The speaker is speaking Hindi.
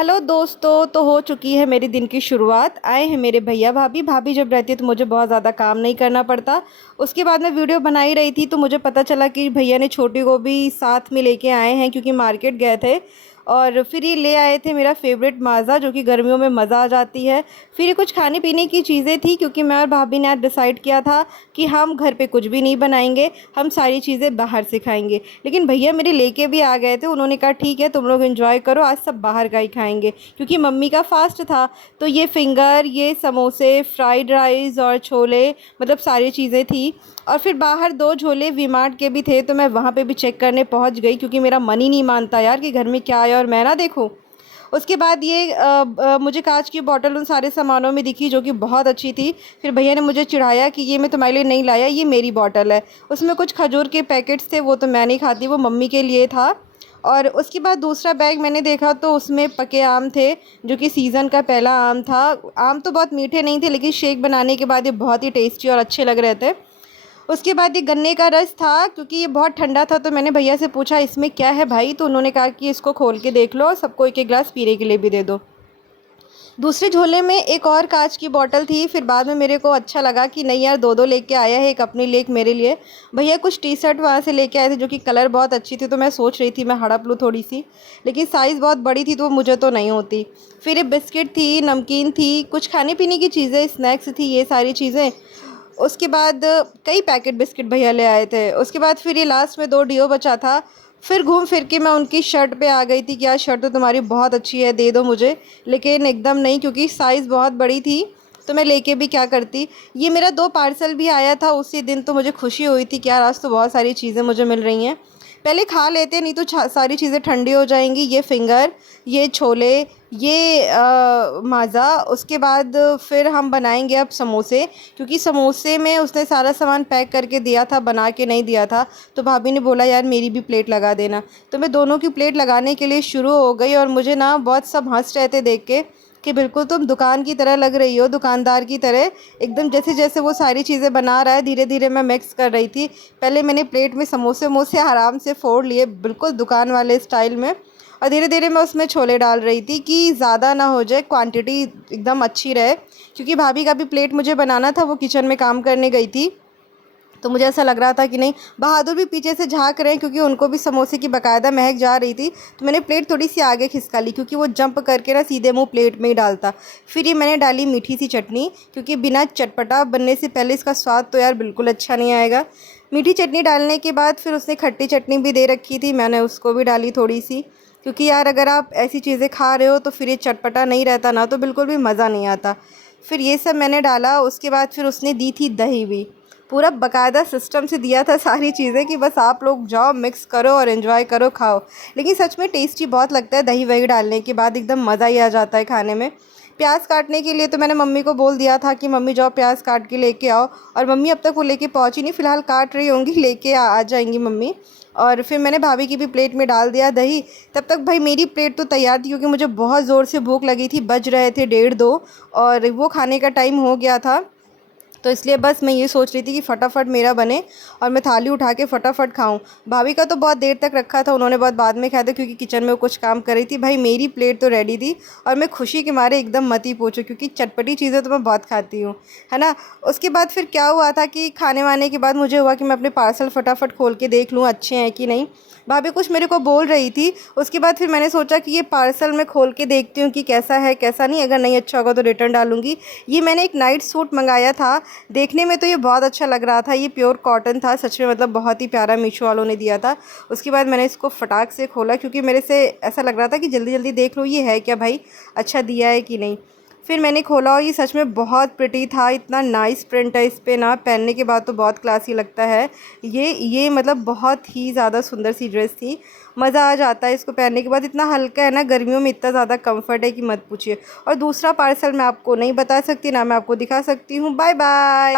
हेलो दोस्तों, तो हो चुकी है मेरी दिन की शुरुआत। आए हैं मेरे भैया भाभी। भाभी जब रहती है तो मुझे बहुत ज़्यादा काम नहीं करना पड़ता। उसके बाद मैं वीडियो बना ही रही थी तो मुझे पता चला कि भैया ने छोटी को भी साथ में लेके आए हैं, क्योंकि मार्केट गए थे। और फिर ये ले आए थे मेरा फेवरेट माज़ा, जो कि गर्मियों में मज़ा आ जाती है। फिर ये कुछ खाने पीने की चीज़ें थी, क्योंकि मैं और भाभी ने आज डिसाइड किया था कि हम घर पे कुछ भी नहीं बनाएंगे, हम सारी चीज़ें बाहर से खाएंगे। लेकिन भैया मेरे लेके भी आ गए थे। उन्होंने कहा ठीक है, तुम लोग एंजॉय करो, आज सब बाहर का ही खाएंगे, क्योंकि मम्मी का फास्ट था। तो ये फिंगर, ये समोसे, फ्राइड राइस और छोले, मतलब सारी चीज़ें थी। और फिर बाहर दो झोले वी मार्ट के भी थे, तो मैं वहाँ पे भी चेक करने पहुँच गई, क्योंकि मेरा मन ही नहीं मानता यार कि घर में क्या आया और मैं ना देखूँ। उसके बाद ये मुझे कांच की बॉटल उन सारे सामानों में दिखी, जो कि बहुत अच्छी थी। फिर भैया ने मुझे चिढ़ाया कि ये मैं तुम्हारे लिए नहीं लाया, ये मेरी बॉटल है। उसमें कुछ खजूर के पैकेट्स थे, वो तो मैं नहीं खाती, वो मम्मी के लिए था। और उसके बाद दूसरा बैग मैंने देखा तो उसमें पके आम थे, जो कि सीज़न का पहला आम था। आम तो बहुत मीठे नहीं थे, लेकिन शेक बनाने के बाद ये बहुत ही टेस्टी और अच्छे लग रहे थे। उसके बाद ये गन्ने का रस था, क्योंकि ये बहुत ठंडा था। तो मैंने भैया से पूछा इसमें क्या है भाई, तो उन्होंने कहा कि इसको खोल के देख लो और सबको एक एक गिलास पीने के लिए भी दे दो। दूसरे झोले में एक और कांच की बोतल थी। फिर बाद में मेरे को अच्छा लगा कि नहीं यार, दो दो लेके आया है, एक अपने लिए एक मेरे लिए। भैया कुछ टी शर्ट वहाँ से लेके आए थे, जो कि कलर बहुत अच्छी थी। तो मैं सोच रही थी मैं हड़प लूँ थोड़ी सी, लेकिन साइज़ बहुत बड़ी थी तो वो मुझे तो नहीं होती। फिर ये बिस्किट थी, नमकीन थी, कुछ खाने पीने की चीज़ें, स्नैक्स थी, ये सारी चीज़ें। उसके बाद कई पैकेट बिस्किट भैया ले आए थे। उसके बाद फिर ये लास्ट में 2 डियो बचा था। फिर घूम फिर के मैं उनकी शर्ट पे आ गई थी कि यार शर्ट तो तुम्हारी बहुत अच्छी है, दे दो मुझे। लेकिन एकदम नहीं, क्योंकि साइज़ बहुत बड़ी थी, तो मैं लेके भी क्या करती। ये मेरा 2 पार्सल भी आया था उसी दिन, तो मुझे खुशी हुई थी कि यार आज तो बहुत सारी चीज़ें मुझे मिल रही हैं। पहले खा लेते, नहीं तो सारी चीज़ें ठंडी हो जाएंगी। ये फिंगर, ये छोले, ये माज़ा। उसके बाद फिर हम बनाएंगे अब समोसे, क्योंकि समोसे में उसने सारा सामान पैक करके दिया था, बना के नहीं दिया था। तो भाभी ने बोला यार मेरी भी प्लेट लगा देना। तो मैं दोनों की प्लेट लगाने के लिए शुरू हो गई, और मुझे ना बहुत सब हंस रहे थे देख के कि बिल्कुल तुम दुकान की तरह लग रही हो, दुकानदार की तरह एकदम। जैसे जैसे वो सारी चीज़ें बना रहा है, धीरे धीरे मैं मिक्स कर रही थी। पहले मैंने प्लेट में समोसे मोसे आराम से फोड़ लिए, बिल्कुल दुकान वाले स्टाइल में। और धीरे धीरे मैं उसमें छोले डाल रही थी कि ज़्यादा ना हो जाए, क्वांटिटी एकदम अच्छी रहे। क्योंकि भाभी का भी प्लेट मुझे बनाना था, वो किचन में काम करने गई थी। तो मुझे ऐसा लग रहा था कि नहीं, बहादुर भी पीछे से झांक रहे हैं, क्योंकि उनको भी समोसे की बाकायदा महक जा रही थी। तो मैंने प्लेट थोड़ी सी आगे खिसका ली, क्योंकि वो जंप करके ना सीधे मुंह प्लेट में ही डालता। फिर ये मैंने डाली मीठी सी चटनी, क्योंकि बिना चटपटा बनने से पहले इसका स्वाद तो यार बिल्कुल अच्छा नहीं आएगा। मीठी चटनी डालने के बाद फिर उसने खट्टी चटनी भी दे रखी थी, मैंने उसको भी डाली थोड़ी सी। क्योंकि यार अगर आप ऐसी चीज़ें खा रहे हो तो फिर ये चटपटा नहीं रहता ना, तो बिल्कुल भी मज़ा नहीं आता। फिर ये सब मैंने डाला। उसके बाद फिर उसने दी थी दही भी, पूरा बकायदा सिस्टम से दिया था सारी चीज़ें कि बस आप लोग जाओ, मिक्स करो और एंजॉय करो, खाओ। लेकिन सच में टेस्टी बहुत लगता है, दही वही डालने के बाद एकदम मज़ा ही आ जाता है खाने में। प्याज काटने के लिए तो मैंने मम्मी को बोल दिया था कि मम्मी जाओ प्याज काट के लेके आओ। और मम्मी अब तक वो लेके पहुंची नहीं, फ़िलहाल काट रही होंगी, लेके आ जाएंगी मम्मी। और फिर मैंने भाभी की भी प्लेट में डाल दिया दही। तब तक भाई मेरी प्लेट तो तैयार थी, क्योंकि मुझे बहुत ज़ोर से भूख लगी थी, बज रहे थे 1:30-2, और वो खाने का टाइम हो गया था। तो इसलिए बस मैं ये सोच रही थी कि फटाफट मेरा बने और मैं थाली उठा के फटाफट खाऊं। भाभी का तो बहुत देर तक रखा था, उन्होंने बहुत बाद में खाया था, क्योंकि किचन में वो कुछ काम कर रही थी। भाई मेरी प्लेट तो रेडी थी, और मैं खुशी के मारे एकदम मत ही पूछो, क्योंकि चटपटी चीज़ें तो मैं बहुत खाती हूँ, है ना। उसके बाद फिर क्या हुआ था कि खाने वाने के बाद मुझे हुआ कि मैं अपने पार्सल फटाफट खोल के देख लूँ अच्छे हैं कि नहीं। भाभी कुछ मेरे को बोल रही थी। उसके बाद फिर मैंने सोचा कि ये पार्सल मैं खोल के देखती हूँ कि कैसा है कैसा नहीं, अगर नहीं अच्छा होगा तो रिटर्न डालूंगी। ये मैंने एक नाइट सूट मंगाया था, देखने में तो ये बहुत अच्छा लग रहा था। ये प्योर कॉटन था सच में, मतलब बहुत ही प्यारा मीशो वालों ने दिया था। उसके बाद मैंने इसको फटाक से खोला, क्योंकि मेरे से ऐसा लग रहा था कि जल्दी जल्दी देख लो ये है क्या भाई, अच्छा दिया है कि नहीं। फिर मैंने खोला और ये सच में बहुत प्रिटी था, इतना नाइस प्रिंट है इस पे ना, पहनने के बाद तो बहुत क्लासी लगता है। ये मतलब बहुत ही ज़्यादा सुंदर सी ड्रेस थी, मज़ा आ जाता है इसको पहनने के बाद। इतना हल्का है ना, गर्मियों में इतना ज़्यादा कंफर्ट है कि मत पूछिए। और दूसरा पार्सल मैं आपको नहीं बता सकती ना मैं आपको दिखा सकती हूँ। Bye bye.